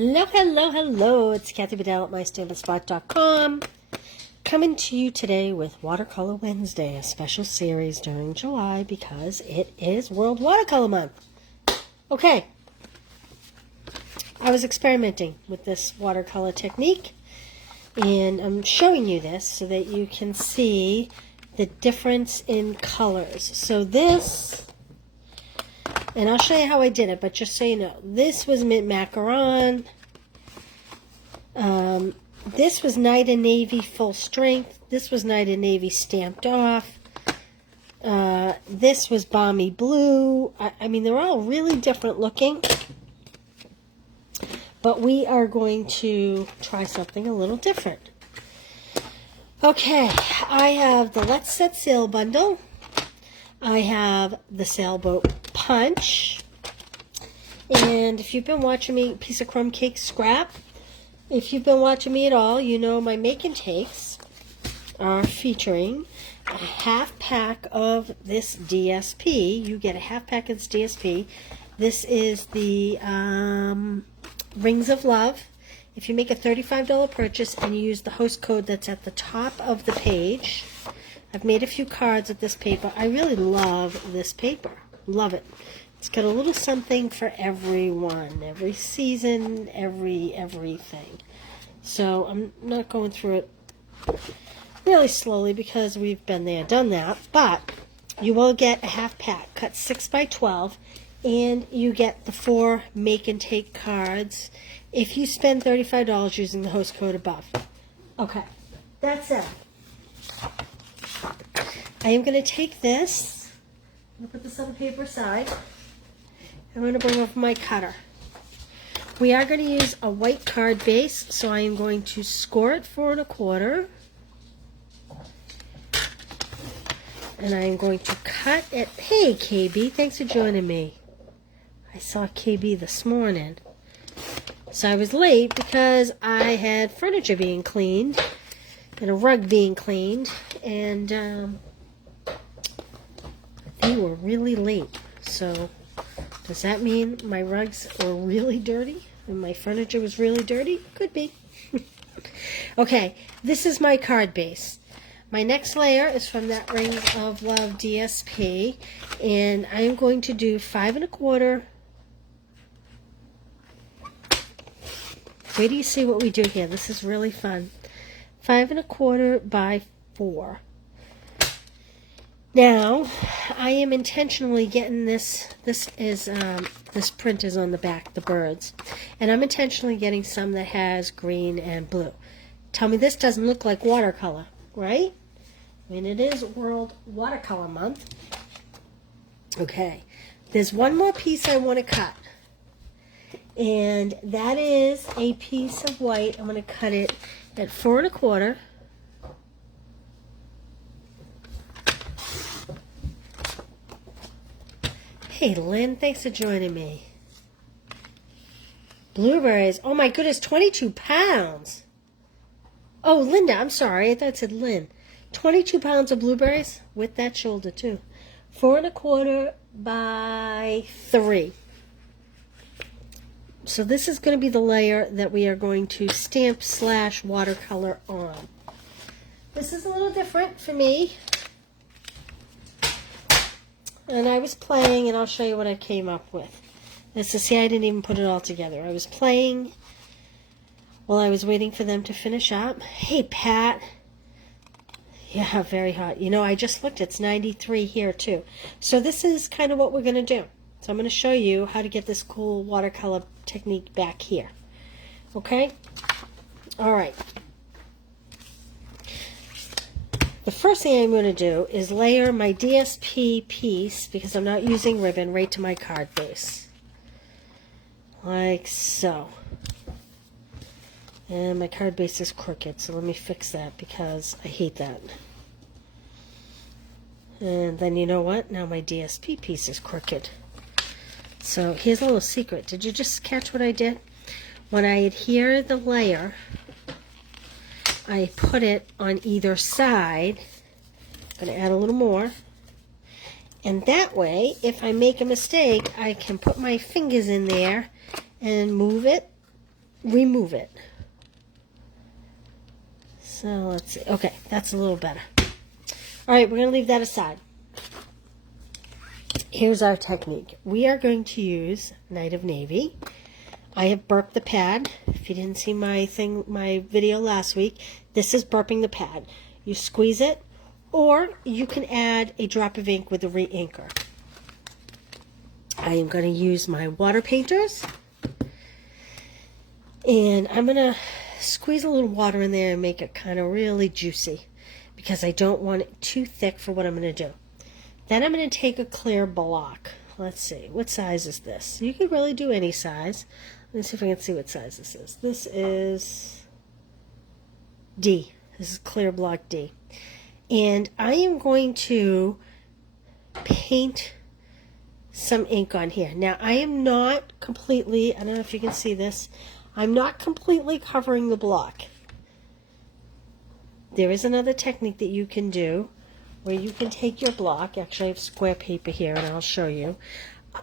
Hello, hello, hello. It's Kathy Bedell at mystampinspot.com. Coming to you today with Watercolor Wednesday, a special series during July because it is World Watercolor Month. Okay. I was experimenting with this watercolor technique, and I'm showing you this so that you can see the difference in colors. So this, and I'll show you how I did it, but just so you know, this was mint macaron. This was Night and Navy full strength. This was Night and Navy stamped off. This was balmy blue. I mean, they're all really different looking. But we are going to try something a little different. Okay, I have the Let's Set Sail bundle. I have the Sailboat Punch. And if you've been watching me, piece of crumb cake scrap. If you've been watching me at all, you know my make and takes are featuring a half pack of this DSP. You get a half pack of this DSP. This is the Rings of Love. If you make a $35 purchase and you use the host code that's at the top of the page, I've made a few cards with this paper. I really love this paper. Love it. It's got a little something for everyone, every season, everything. So I'm not going through it really slowly because we've been there, done that. But you will get a half pack, cut 6 by 12, and you get the 4 make and take cards if you spend $35 using the host code above. Okay, that's it. I am going to take this. I'm going to put this on the paper side. I'm going to bring over my cutter. We are going to use a white card base, so I am going to score it 4 1/4. And I am going to cut it. Hey, KB, thanks for joining me. I saw KB this morning. So I was late because I had furniture being cleaned and a rug being cleaned, and they were really late. So does that mean my rugs were really dirty and my furniture was really dirty? Could be. Okay, this is my card base. My next layer is from that Rings of Love DSP, and I am going to do 5 1/4. Wait till you see what we do here. This is really fun. 5 1/4 by 4. Now, I am intentionally getting this. This print is on the back, the birds, and I'm intentionally getting some that has green and blue. Tell me this doesn't look like watercolor, right? I mean, it is World Watercolor Month. Okay, there's one more piece I want to cut, and that is a piece of white. I'm going to cut it at 4 1/4. Hey, Lynn, thanks for joining me. Blueberries. Oh, my goodness, 22 pounds. Oh, Linda, I'm sorry. I thought it said Lynn. 22 pounds of blueberries with that shoulder, too. 4 1/4 by 3. So this is going to be the layer that we are going to stamp / watercolor on. This is a little different for me. And I was playing, and I'll show you what I came up with. This is, see, I didn't even put it all together. I was playing while I was waiting for them to finish up. Hey, Pat. Yeah, very hot. You know, I just looked. It's 93 here, too. So this is kind of what we're going to do. So I'm going to show you how to get this cool watercolor technique back here. Okay? All right. The first thing I'm going to do is layer my DSP piece, because I'm not using ribbon, right to my card base. Like so. And my card base is crooked, so let me fix that because I hate that. And then you know what? Now my DSP piece is crooked. So here's a little secret. Did you just catch what I did? When I adhere the layer, I put it on either side. I'm going to add a little more. And that way, if I make a mistake, I can put my fingers in there and move it remove it. So let's see. Okay, that's a little better. All right, we're going to leave that aside. Here's our technique. We are going to use Night of Navy. I have burped the pad. If you didn't see my video last week, this is burping the pad. You squeeze it, or you can add a drop of ink with a re-inker. I am going to use my water painters, and I'm going to squeeze a little water in there and make it kind of really juicy, because I don't want it too thick for what I'm going to do. Then I'm going to take a clear block. Let's see, what size is this? You can really do any size. Let me see if I can see what size this is. This is D. This is clear block D. And I am going to paint some ink on here. Now, I am not completely, I don't know if you can see this, I'm not completely covering the block. There is another technique that you can do where you can take your block. Actually, I have square paper here, and I'll show you.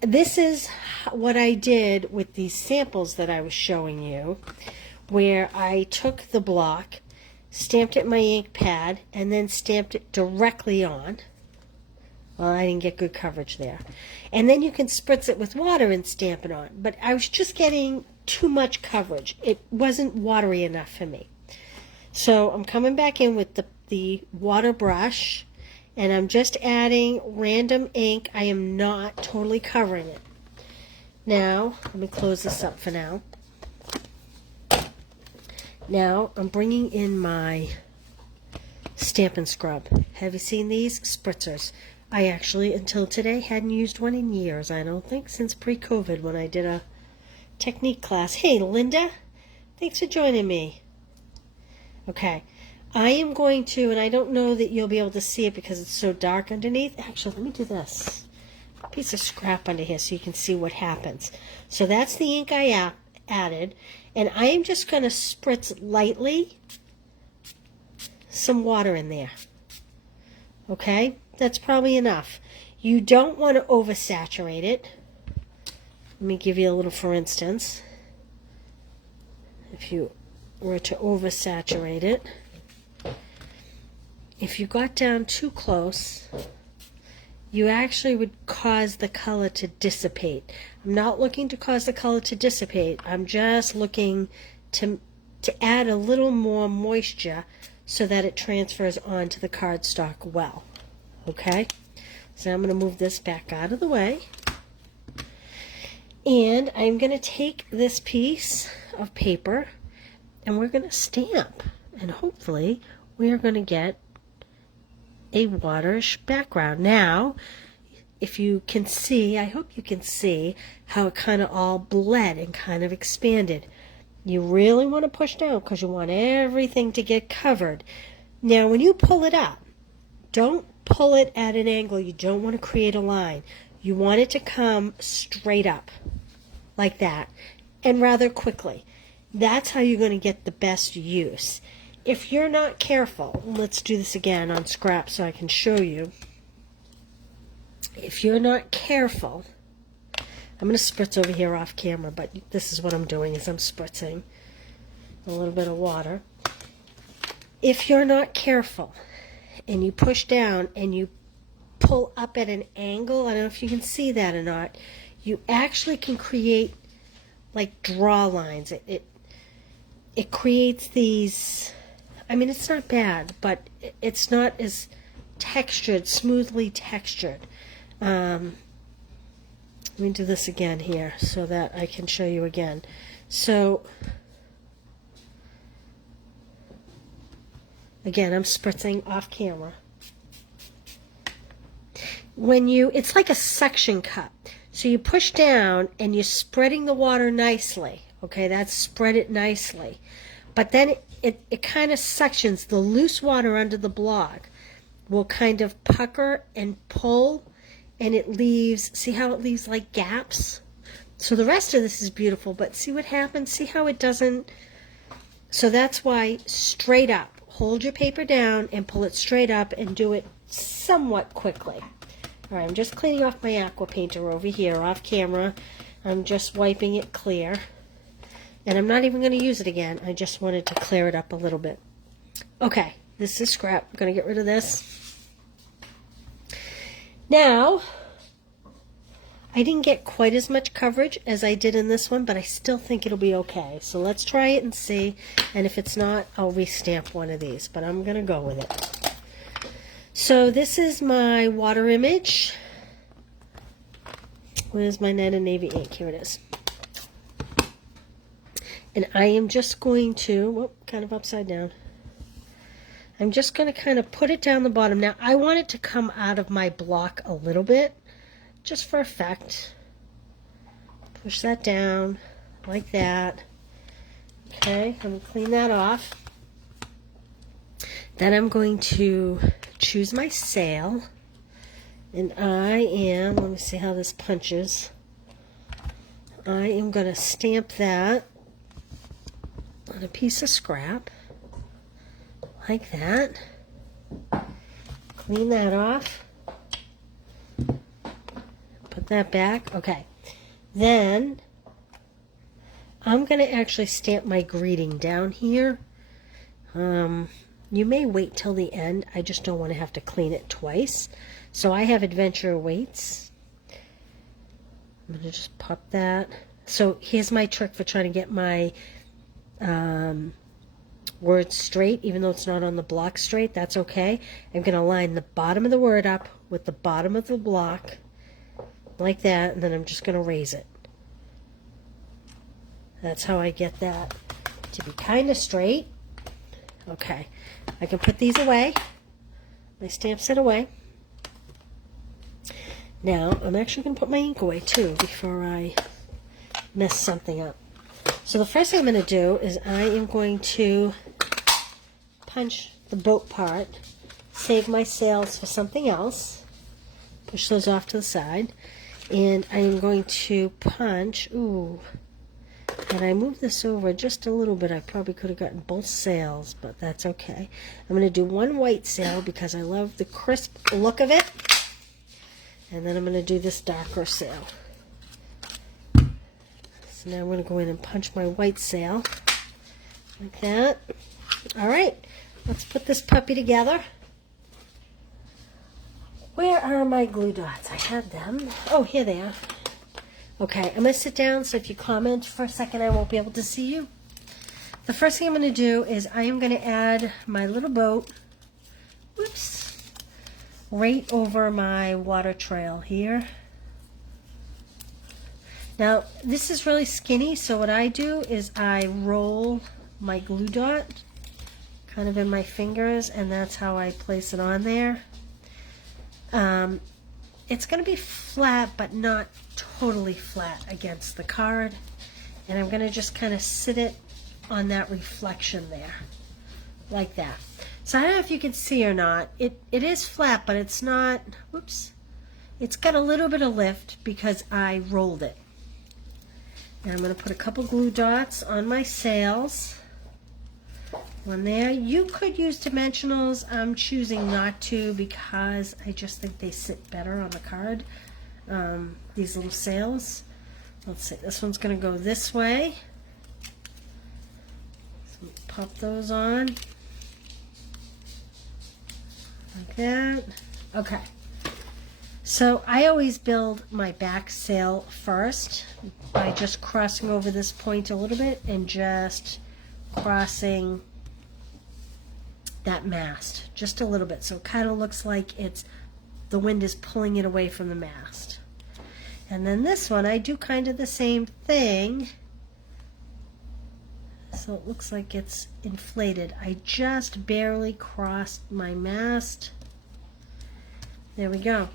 This is what I did with these samples that I was showing you, where I took the block, stamped it in my ink pad, and then stamped it directly on. Well, I didn't get good coverage there. And then you can spritz it with water and stamp it on. But I was just getting too much coverage. It wasn't watery enough for me. So I'm coming back in with the water brush, and I'm just adding random ink. I am not totally covering it. Now, let me close this up for now. Now, I'm bringing in my Stampin' Scrub. Have you seen these? Spritzers. I actually, until today, hadn't used one in years, I don't think, since pre-COVID when I did a technique class. Hey, Linda, thanks for joining me. Okay, I am going to, and I don't know that you'll be able to see it because it's so dark underneath. Actually, let me do this. A piece of scrap under here so you can see what happens. So that's the ink I added, and I am just going to spritz lightly some water in there. Okay, that's probably enough. You don't want to oversaturate it. Let me give you a little for instance. If you were to oversaturate it, if you got down too close, you actually would cause the color to dissipate. I'm not looking to cause the color to dissipate. I'm just looking to add a little more moisture so that it transfers onto the cardstock well. Okay? So I'm going to move this back out of the way. And I'm going to take this piece of paper and we're going to stamp. And hopefully we are going to get a waterish background. Now, if you can see, I hope you can see how it kind of all bled and kind of expanded. You really want to push down because you want everything to get covered. Now, when you pull it up, don't pull it at an angle. You don't want to create a line. You want it to come straight up like that and rather quickly. That's how you're going to get the best use. If you're not careful, let's do this again on scrap so I can show you. If you're not careful, I'm going to spritz over here off camera, but this is what I'm doing is I'm spritzing a little bit of water. If you're not careful and you push down and you pull up at an angle, I don't know if you can see that or not, you actually can create like draw lines. It creates these, I mean, it's not bad, but it's not as textured, smoothly textured. Let me do this again here so that I can show you again. So, again, I'm spritzing off camera. It's like a suction cup. So you push down and you're spreading the water nicely. Okay, that's spread it nicely. But then it kind of suctions. The loose water under the block will kind of pucker and pull, and it leaves, see how it leaves like gaps? So the rest of this is beautiful, but see what happens? See how it doesn't? So that's why straight up. Hold your paper down and pull it straight up and do it somewhat quickly. All right, I'm just cleaning off my aqua painter over here off camera. I'm just wiping it clear. And I'm not even going to use it again. I just wanted to clear it up a little bit. Okay, this is scrap. I'm going to get rid of this. Now, I didn't get quite as much coverage as I did in this one, but I still think it'll be okay. So let's try it and see. And if it's not, I'll restamp one of these. But I'm going to go with it. So this is my water image. Where's my Night and Navy ink? Here it is. And I am just going to, whoop, kind of upside down. I'm just going to kind of put it down the bottom. Now, I want it to come out of my block a little bit, just for effect. Push that down like that. Okay, I'm going to clean that off. Then I'm going to choose my sail. And I am, let me see how this punches. I am going to stamp that on a piece of scrap, like that. Clean that off. Put that back. Okay. Then I'm going to actually stamp my greeting down here. You may wait till the end. I just don't want to have to clean it twice. So I have Adventure Weights. I'm going to just pop that. So here's my trick for trying to get my words straight, even though it's not on the block straight. That's okay. I'm going to line the bottom of the word up with the bottom of the block like that, and then I'm just going to raise it. That's how I get that to be kind of straight. Okay, I can put these away. My stamp set away. Now I'm actually going to put my ink away too before I mess something up. So the first thing I'm going to do is I am going to punch the boat part, save my sails for something else, push those off to the side, and I am going to punch, ooh, and I moved this over just a little bit. I probably could have gotten both sails, but that's okay. I'm going to do one white sail because I love the crisp look of it, and then I'm going to do this darker sail. Now I'm going to go in and punch my white sail like that. All right, let's put this puppy together. Where are my glue dots? I had them. Oh, here they are. Okay, I'm going to sit down, so if you comment for a second, I won't be able to see you. The first thing I'm going to do is I am going to add my little boat, whoops, right over my water trail here. Now, this is really skinny, so what I do is I roll my glue dot kind of in my fingers, and that's how I place it on there. It's going to be flat, but not totally flat against the card. And I'm going to just kind of sit it on that reflection there, like that. So I don't know if you can see or not. It is flat, but it's not, whoops. It's got a little bit of lift because I rolled it. And I'm going to put a couple glue dots on my sails. One there. You could use dimensionals. I'm choosing not to because I just think they sit better on the card. These little sails. Let's see. This one's going to go this way. So pop those on. Like that. Okay. So I always build my back sail first by just crossing over this point a little bit and just crossing that mast just a little bit, so it kind of looks like the wind is pulling it away from the mast. And then this one I do kind of the same thing, so it looks like it's inflated. I just barely crossed my mast. There we go.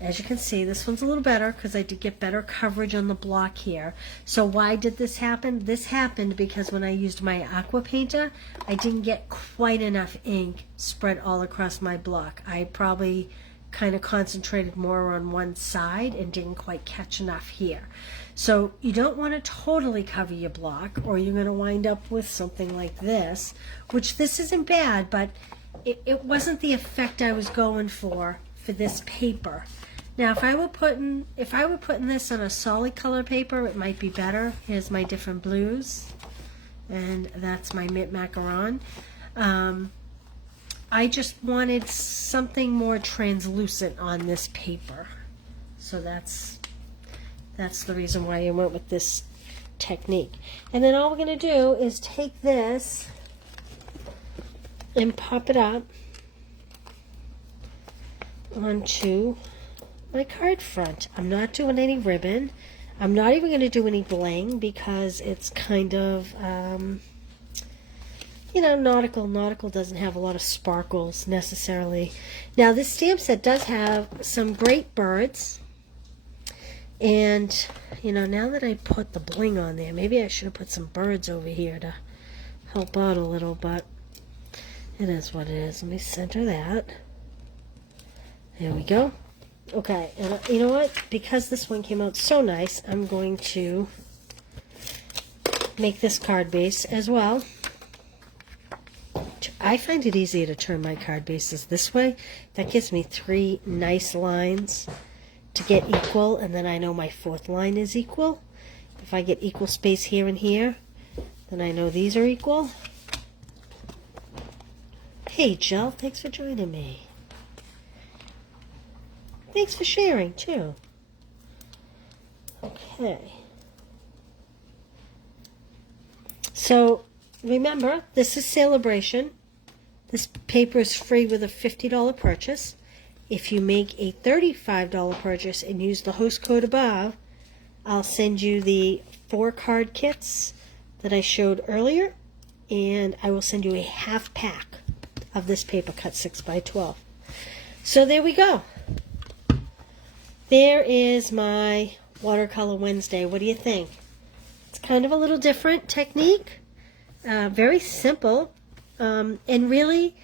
As you can see, this one's a little better because I did get better coverage on the block here. So why did this happen? This happened because when I used my aqua painter, I didn't get quite enough ink spread all across my block. I probably kind of concentrated more on one side and didn't quite catch enough here. So you don't want to totally cover your block, or you're going to wind up with something like this, which this isn't bad, but it wasn't the effect I was going for this paper. Now, if I were putting this on a solid color paper, it might be better. Here's my different blues, and that's my mint macaron. I just wanted something more translucent on this paper, so that's the reason why I went with this technique. And then all we're going to do is take this and pop it up onto my card front. I'm not doing any ribbon. I'm not even going to do any bling because it's kind of, you know, nautical. Nautical doesn't have a lot of sparkles necessarily. Now, this stamp set does have some great birds. And, you know, now that I put the bling on there, maybe I should have put some birds over here to help out a little, but it is what it is. Let me center that. There we go. Okay, and you know what? Because this one came out so nice, I'm going to make this card base as well. I find it easier to turn my card bases this way. That gives me 3 nice lines to get equal, and then I know my 4th line is equal. If I get equal space here and here, then I know these are equal. Hey, Jill, thanks for joining me. Thanks for sharing, too. Okay. So, remember, this is Celebration. This paper is free with a $50 purchase. If you make a $35 purchase and use the host code above, I'll send you the 4 card kits that I showed earlier, and I will send you a half pack of this paper cut 6x12. So there we go. There is my Watercolor Wednesday. What do you think? It's kind of a little different technique, very simple, and really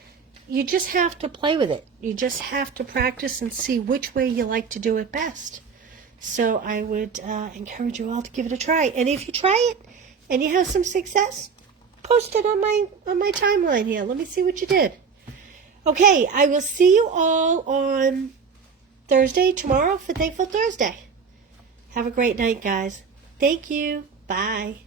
you just have to play with it. You just have to practice and see which way you like to do it best. So I would encourage you all to give it a try. And if you try it and you have some success, post it on my timeline here. Let me see what you did. Okay, I will see you all on Thursday, tomorrow, for Thankful Thursday. Have a great night, guys. Thank you. Bye.